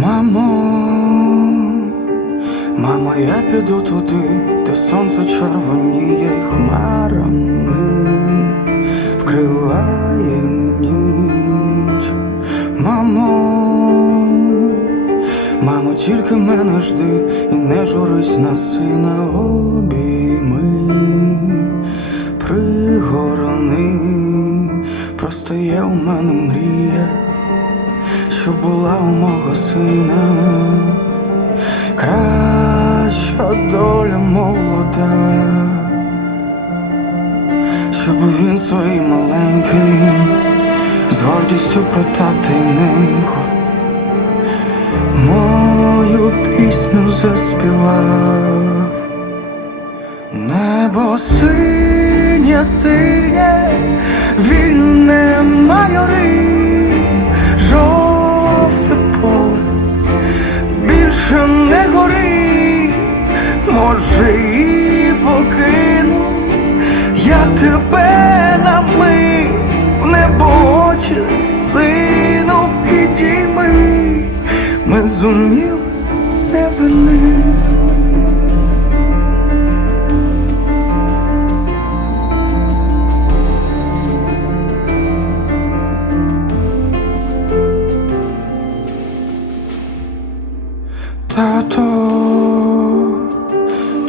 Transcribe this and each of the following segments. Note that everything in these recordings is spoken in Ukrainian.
Мамо, мамо, я піду туди, де сонце червоніє й хмарами, вкриває ніч. Мамо, мамо, тільки мене жди і не журись на сина обійми, Пригорони, просто є у мене мрія що була у мого сина. Краща доля молода, щоб він своїм маленьким з гордістю про тата неньку мою пісню заспівав. Небо синє, синє, вільне може і покину я тебе на мить не небо сину підійми, ми зуміли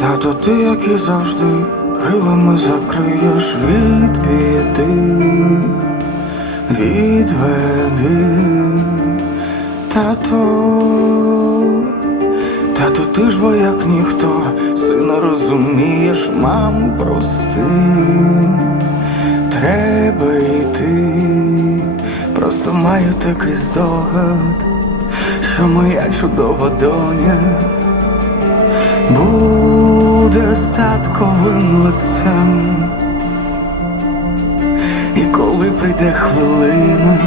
тато, ти, як і завжди, крилами закриєш від біди, відведи, тато, тато, ти ж вояк ніхто, сина розумієш, мам, прости, треба йти, просто маю такий здогад що моя чудова доня буде статковим лицем. І коли прийде хвилина,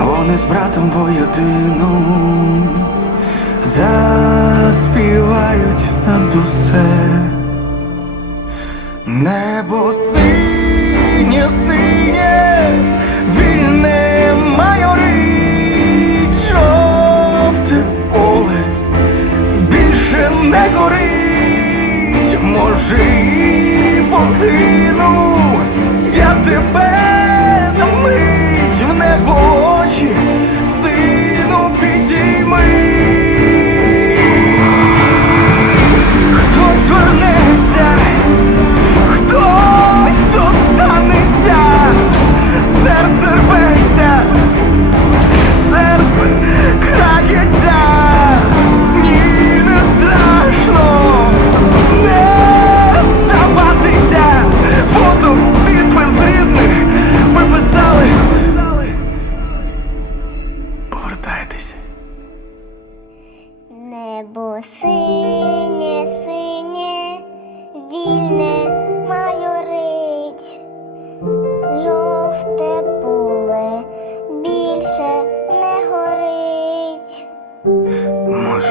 вони з братом воєдину заспівають над усе. Небо синє, синє, може і покину я тебе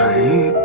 は。